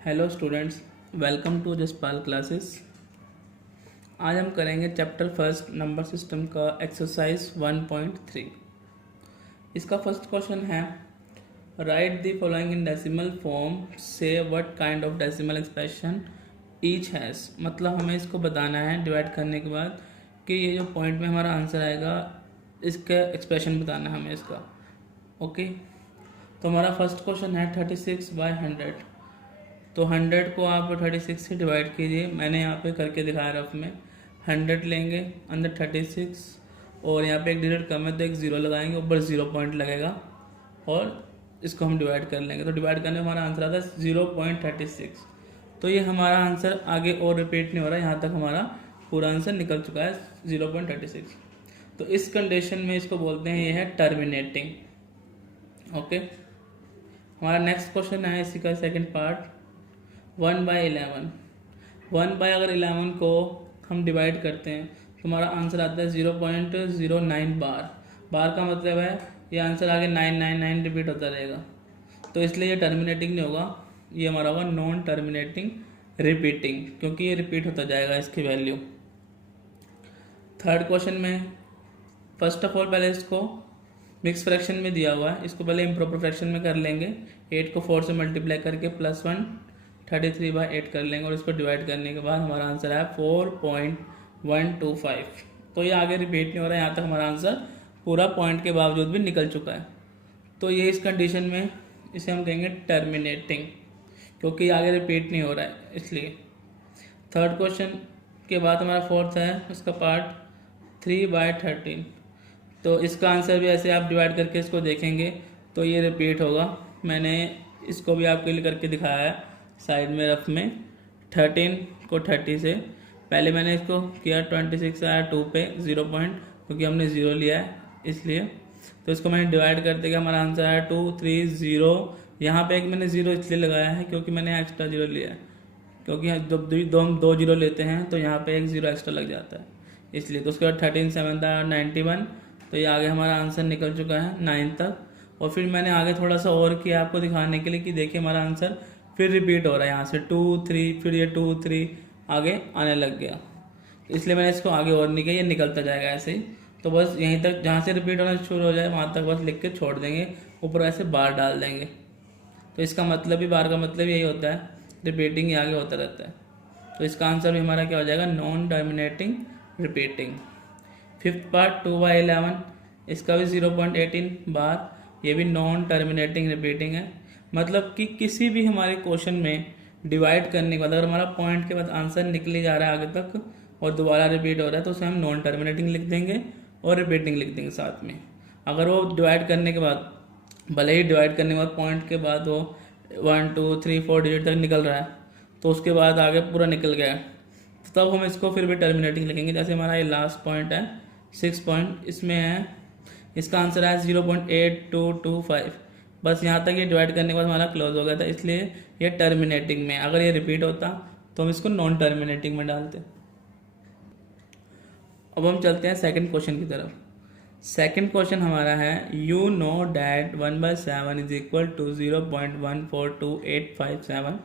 Hello students, welcome to Jaspal classes. आज हम करेंगे चैप्टर फर्स्ट नंबर सिस्टम का एक्सरसाइज 1.3। इसका फर्स्ट क्वेश्चन है write the following in decimal form, say what kind of decimal expression each has. मतलब हमें इसको बताना है डिवाइड करने के बाद कि ये जो पॉइंट में हमारा आंसर आएगा इसका एक्सप्रेशन बताना है हमें इसका। ओके, तो हमारा फर्स्ट क्वेश्चन है 36/100। तो 100 को आप 36 से डिवाइड कीजिए। मैंने यहाँ पे करके दिखाया रफ में। 100 लेंगे अंदर 36 और यहाँ पे एक डिजिट कम है तो एक ज़ीरो लगाएंगे, ऊपर 0 पॉइंट लगेगा और इसको हम डिवाइड कर लेंगे। तो डिवाइड करने में हमारा आंसर आता है 0.36। तो ये हमारा आंसर आगे और रिपीट नहीं हो रहा, यहाँ तक हमारा पूरा आंसर निकल चुका है 0.36। तो इस कंडीशन में इसको बोलते हैं ये है टर्मिनेटिंग। ओके, हमारा नेक्स्ट क्वेश्चन है इसी का सेकेंड पार्ट 1/11। 1 अगर 11 को हम डिवाइड करते हैं तो हमारा आंसर आता है 0.09 बार। बार का मतलब है ये आंसर आगे 999 रिपीट होता रहेगा, तो इसलिए ये टर्मिनेटिंग नहीं होगा, ये हमारा होगा नॉन टर्मिनेटिंग रिपीटिंग, क्योंकि ये रिपीट होता जाएगा इसकी वैल्यू। थर्ड क्वेश्चन में फर्स्ट ऑफ ऑल पहले इसको मिक्स फ्रैक्शन में दिया हुआ है, इसको पहले इम्प्रॉपर फ्रैक्शन में कर लेंगे। 8 को 4 से मल्टीप्लाई करके +1 33/8 कर लेंगे और इसको डिवाइड करने के बाद हमारा आंसर है 4.125। तो ये आगे रिपीट नहीं हो रहा है, यहाँ तक हमारा आंसर पूरा पॉइंट के बावजूद भी निकल चुका है। तो ये इस कंडीशन में इसे हम कहेंगे टर्मिनेटिंग, क्योंकि आगे रिपीट नहीं हो रहा है इसलिए। थर्ड क्वेश्चन के बाद हमारा फोर्थ है उसका पार्ट 3/13। तो इसका आंसर भी ऐसे आप डिवाइड करके इसको देखेंगे तो ये रिपीट होगा। मैंने इसको भी आपके लिए करके दिखाया है साइड में रफ में। 13 को 30 से पहले मैंने इसको किया 26 आया 2 पे 0 पॉइंट, क्योंकि हमने 0 लिया है इसलिए। तो इसको मैंने डिवाइड करते गया, हमारा आंसर आया 230। यहाँ पे एक मैंने 0 इसलिए लगाया है क्योंकि मैंने एक्स्ट्रा 0 लिया है, क्योंकि दो 0 लेते हैं तो यहाँ पे एक 0 एक्स्ट्रा लग जाता है इसलिए। तो उसके बाद 13 7 91। तो ये आगे हमारा आंसर निकल चुका है 9 तक। और फिर मैंने आगे थोड़ा सा और किया आपको दिखाने के लिए कि देखिए हमारा आंसर फिर रिपीट हो रहा है, यहाँ से 2 3 फिर ये 2 3 आगे आने लग गया, इसलिए मैंने इसको आगे और नहीं किया, ये निकलता जाएगा ऐसे ही। तो बस यहीं तक जहाँ से रिपीट होना शुरू हो जाए वहाँ तक बस लिख के छोड़ देंगे, ऊपर ऐसे बार डाल देंगे। तो इसका मतलब ही बार का मतलब यही होता है, रिपीटिंग ही आगे होता रहता है। तो इसका आंसर भी हमारा क्या हो जाएगा, non terminating repeating. Fifth part 2/11, इसका भी 0.18 बार, ये भी नॉन टर्मिनेटिंग रिपीटिंग है। मतलब कि किसी भी हमारे क्वेश्चन में डिवाइड करने के बाद अगर हमारा पॉइंट के बाद आंसर निकले जा रहा है आगे तक और दोबारा रिपीट हो रहा है तो उसे हम नॉन टर्मिनेटिंग लिख देंगे और रिपीटिंग लिख देंगे साथ में। अगर वो डिवाइड करने के बाद, भले ही डिवाइड करने के बाद पॉइंट के बाद वो 1 2 3 4 डिजिट तक निकल रहा है तो उसके बाद आगे पूरा निकल गया तो तब हम इसको फिर भी टर्मिनेटिंग लिखेंगे। जैसे हमारा ये लास्ट पॉइंट है 6 पॉइंट, इसमें है इसका आंसर है 0.8225। बस यहाँ तक ये डिवाइड करने के बाद हमारा क्लोज हो गया था, इसलिए ये टर्मिनेटिंग में। अगर ये रिपीट होता तो हम इसको नॉन टर्मिनेटिंग में डालते। अब हम चलते हैं सेकंड क्वेश्चन की तरफ। सेकंड क्वेश्चन हमारा है you know that 1/7 is equal to 0.142857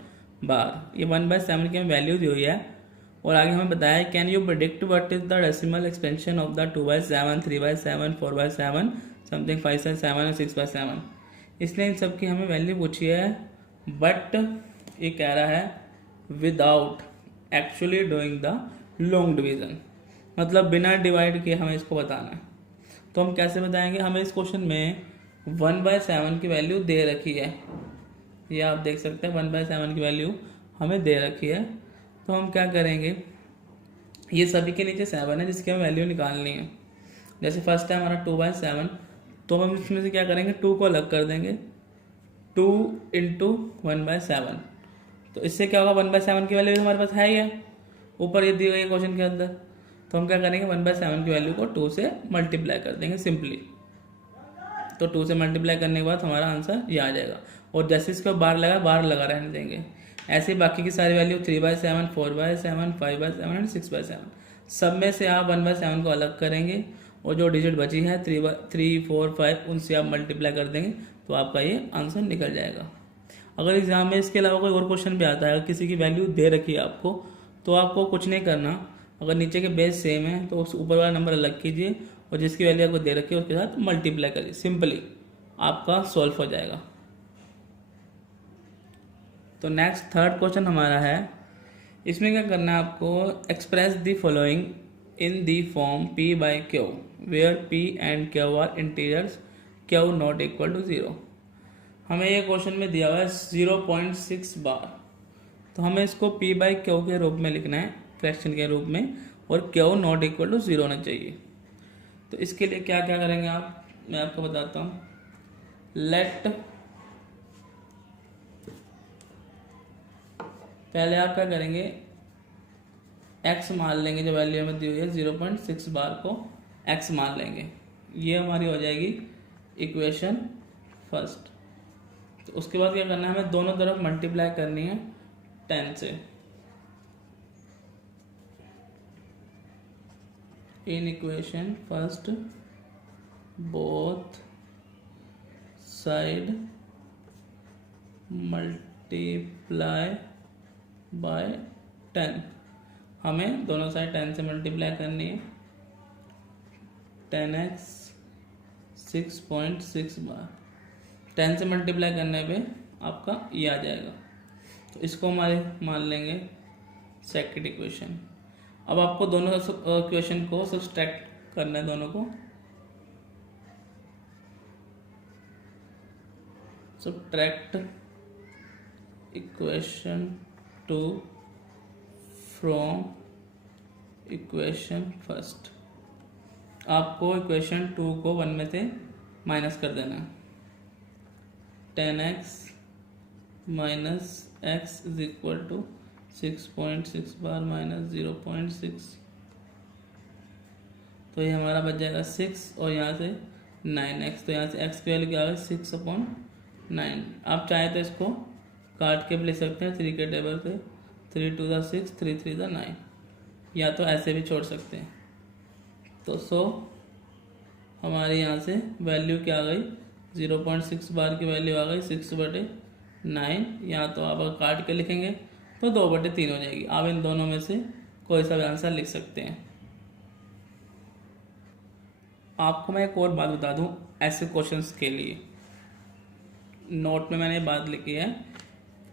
bar. ये 1/7 की हमें वैल्यू दी हुई है और आगे हमें बताया can you predict what is the decimal expansion of the 2/7 3/7 4/7 something 5/7 और 6/7। इसलिए इन सब की हमें वैल्यू पूछी है, बट ये कह रहा है without actually doing the long division, मतलब बिना डिवाइड किए हमें इसको बताना है। तो हम कैसे बताएंगे, हमें इस क्वेश्चन में 1/7 की वैल्यू दे रखी है, ये आप देख सकते हैं 1/7 की वैल्यू हमें दे रखी है। तो हम क्या करेंगे, ये सभी के नीचे 7 है जिसकी हमें वैल्यू निकालनी है। जैसे फर्स्ट है हमारा 2/7, तो हम इसमें से क्या करेंगे 2 को अलग कर देंगे, 2 × 1/7। तो इससे क्या होगा 1/7 की वैल्यू हमारे पास है ही है ऊपर ये दी गई क्वेश्चन के अंदर। तो हम क्या करेंगे 1/7 की वैल्यू को 2 से मल्टीप्लाई कर देंगे सिंपली। तो 2 से मल्टीप्लाई करने के बाद हमारा आंसर ये आ जाएगा। और जैसे इसको बार लगा रहने देंगे। ऐसे बाकी की सारी वैल्यू 3/7 4/7 5/7 और 6/7 सब में से आप 1/7 को अलग करेंगे और जो डिजिट बची है 3 4 5 उनसे आप मल्टीप्लाई कर देंगे तो आपका ये आंसर निकल जाएगा। अगर एग्जाम में इसके अलावा कोई और क्वेश्चन भी आता है, अगर किसी की वैल्यू दे रखी है आपको, तो आपको कुछ नहीं करना। अगर नीचे के बेस सेम है तो उस ऊपर वाला नंबर अलग कीजिए और जिसकी वैल्यू आपको दे रखी है उसके साथ मल्टीप्लाई करिए, सिंपली आपका सॉल्व हो जाएगा। तो नेक्स्ट थर्ड क्वेश्चन हमारा है, इसमें क्या करना है आपको, express the following in the form p by q where p and q are integers, q not equal to 0। हमें ये क्वेश्चन में दिया हुआ है 0.6 बार, तो हमें इसको p बाई क्यू के रूप में लिखना है, फ्रैक्शन के रूप में, और q नॉट इक्वल टू 0 होना चाहिए। तो इसके लिए क्या क्या करेंगे आप, मैं आपको बताता हूँ। लेट, पहले आप क्या करेंगे, x मान लेंगे, जो वैल्यू हमें दी हुई है 0.6 बार को x मान लेंगे, ये हमारी हो जाएगी इक्वेशन फर्स्ट। तो उसके बाद क्या करना है, हमें दोनों तरफ मल्टीप्लाई करनी है 10 से। In equation first both side multiply bye 10, हमें दोनों साइड 10 से मल्टीप्लाई करनी है। 10x 6.6 बार, 10 से मल्टीप्लाई करने पे आपका ये आ जाएगा। तो इसको हमारे मान लेंगे सेकंड इक्वेशन। अब आपको दोनों इक्वेशन को सब्सट्रैक्ट करना है, दोनों को subtract equation 2 from equation first. आपको इक्वेशन 2 को 1 में से माइनस कर देना है। 10x minus x is equal to 6.6 bar minus 0.6, तो ये हमारा बच जाएगा 6 और यहाँ से 9x, तो यहाँ से x की वैल्यू क्या आ गई 6/9। आप चाहे तो इसको काट के भी ले सकते हैं 3 के टेबल पे, 3 2 6 3 3 9, या तो ऐसे भी छोड़ सकते हैं। तो सो हमारे यहाँ से वैल्यू क्या आ गई, 0.6 बार की वैल्यू आ गई 6/9, या तो आप अगर काट के लिखेंगे तो 2/3 हो जाएगी। आप इन दोनों में से कोई सा भी आंसर लिख सकते हैं। आपको मैं एक और बात बता दूं, ऐसे क्वेश्चंस के लिए नोट में मैंने बात लिखी है।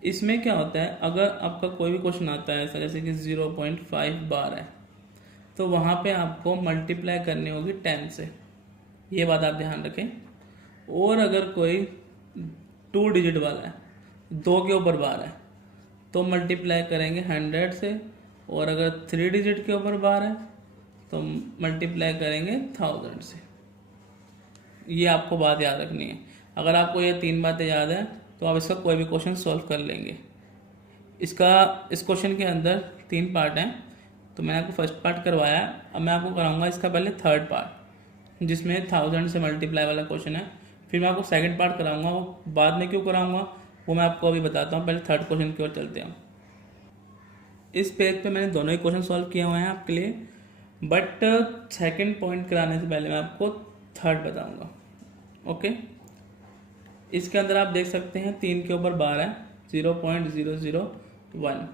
इसमें क्या होता है, अगर आपका कोई भी क्वेश्चन आता है ऐसा, जैसे कि 0.5 बार है, तो वहाँ पे आपको मल्टीप्लाई करनी होगी 10 से, ये बात आप ध्यान रखें। और अगर कोई 2 डिजिट वाला है, 2 के ऊपर बार है, तो मल्टीप्लाई करेंगे 100 से, और अगर 3 डिजिट के ऊपर बार है तो मल्टीप्लाई करेंगे 1000 से। ये आपको बात याद रखनी है। अगर आपको ये 3 बातें याद है तो आप इसका कोई भी क्वेश्चन सॉल्व कर लेंगे। इस क्वेश्चन के अंदर 3 पार्ट हैं, तो मैंने आपको फर्स्ट पार्ट करवाया, अब मैं आपको कराऊंगा इसका पहले थर्ड पार्ट, जिसमें 1000 से मल्टीप्लाई वाला क्वेश्चन है। फिर मैं आपको सेकंड पार्ट कराऊंगा, वो बाद में क्यों कराऊंगा वो मैं आपको अभी बताता हूँ। पहले थर्ड क्वेश्चन की ओर चलते हैं। इस पेज पे मैंने दोनों ही क्वेश्चन सॉल्व किए हुए हैं आपके लिए, बट सेकंड पॉइंट कराने से पहले मैं आपको थर्ड बताऊंगा। ओके, इसके अंदर आप देख सकते हैं 3 के ऊपर बार है 0.001।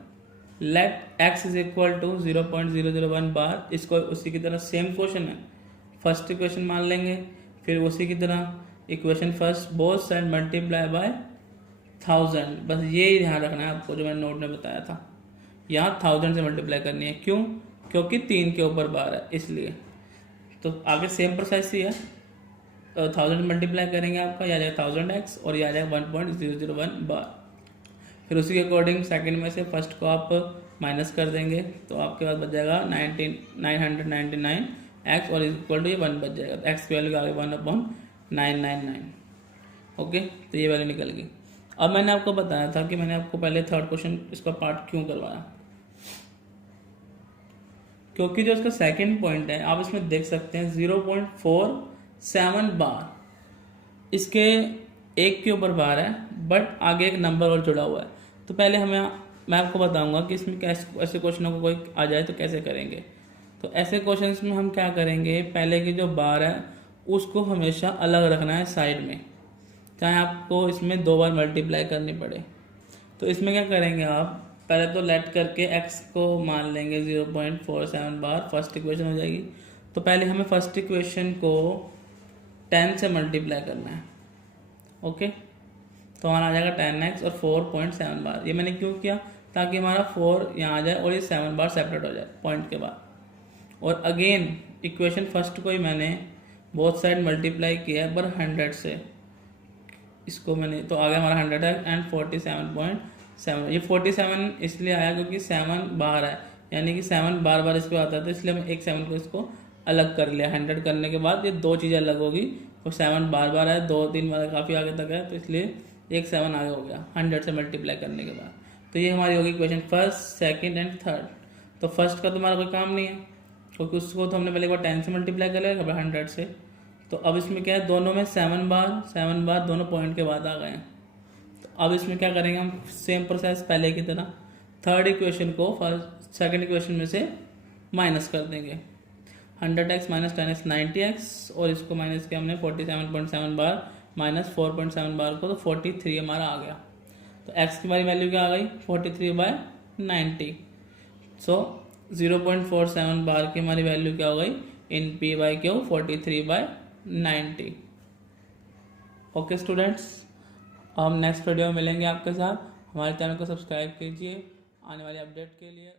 Let x is equal to 0.001 bar, इसको उसी की तरह सेम क्वेश्चन है, फर्स्ट इक्वेशन मान लेंगे। फिर उसी की तरह equation first both side multiply by 1000। बस ये ही ध्यान रखना है आपको, जो मैंने नोट में बताया था, यहाँ 1000 से मल्टीप्लाई करनी है। क्यों? क्योंकि 3 के ऊपर बार है इसलिए। तो आगे सेम प्रोसेस ही है, 1000 मल्टीप्लाई करेंगे, आपका यह आ जाएगा 1000x और यह आ जाएगा 1.001 बार। फिर उसी के अकॉर्डिंग सेकंड में से फर्स्ट को आप माइनस कर देंगे, तो आपके पास बच जाएगा 999x और इक्वल टू ये 1 बच जाएगा। x की वैल्यू आ गई 1/999। ओके, तो ये वैल्यू निकल गई। अब मैंने आपको बताया था कि मैंने आपको पहले थर्ड क्वेश्चन इसका पार्ट क्यों करवाया, क्योंकि जो इसका सेकंड पॉइंट है आप इसमें देख सकते हैं 0.47 बार, इसके एक के ऊपर बार है, बट आगे एक नंबर और जुड़ा हुआ है। तो पहले मैं आपको बताऊंगा कि इसमें ऐसे क्वेश्चनों को कोई आ जाए तो कैसे करेंगे। तो ऐसे क्वेश्चंस में हम क्या करेंगे, पहले की जो बार है उसको हमेशा अलग रखना है साइड में, चाहे आपको इसमें 2 बार मल्टीप्लाई करनी पड़े। तो इसमें क्या करेंगे आप, पहले तो लेट करके x को मान लेंगे 0.47 बार, फर्स्ट इक्वेशन हो जाएगी। तो पहले हमें फर्स्ट इक्वेशन को 10 से मल्टीप्लाई करना है। ओके, तो हमारा आ जाएगा 10x और 4.7 बार। ये मैंने क्यों किया, ताकि हमारा 4 यहाँ आ जाए और ये 7 बार सेपरेट हो जाए पॉइंट के बाद। और अगेन इक्वेशन फर्स्ट को ही मैंने बोथ साइड मल्टीप्लाई किया है पर 100 से, इसको मैंने, तो आ गया हमारा 100 है एंड 47.7। ये 47 इसलिए आया क्योंकि 7 बाहर है, यानी कि 7 बार बार इस पर आता था, इसलिए हम एक 7 को इसको अलग कर लिया। 100 करने के बाद ये दो चीज़ें अलग होगी, तो 7 बार बार है, 2-3 बार काफ़ी आगे तक है, तो इसलिए एक 7 आगे हो गया 100 से मल्टीप्लाई करने के बाद। तो ये हमारी होगी equation first, second and third. तो फर्स्ट का तुम्हारा कोई काम नहीं है क्योंकि उसको तो हमने पहले एक बार 10 से मल्टीप्लाई कर लिया, 100 से। तो अब इसमें क्या है, दोनों में 7 बार दोनों पॉइंट के बाद आ गए हैं। तो अब इसमें क्या करेंगे हम, सेम प्रोसेस पहले की तरह, थर्ड इक्वेशन को फर्स्ट सेकंड इक्वेशन में से माइनस कर देंगे। 100x माइनस 10x 90x, और इसको माइनस किया हमने 47.7 बार माइनस 4.7 बार को, तो 43 हमारा आ गया। तो x की हमारी वैल्यू क्या आ गई, 43/90। सो 0.47 बार की हमारी वैल्यू क्या हो गई इन p/q, 43/90। ओके स्टूडेंट्स, हम नेक्स्ट वीडियो में मिलेंगे आपके साथ। हमारे चैनल को सब्सक्राइब कीजिए आने वाली अपडेट के लिए।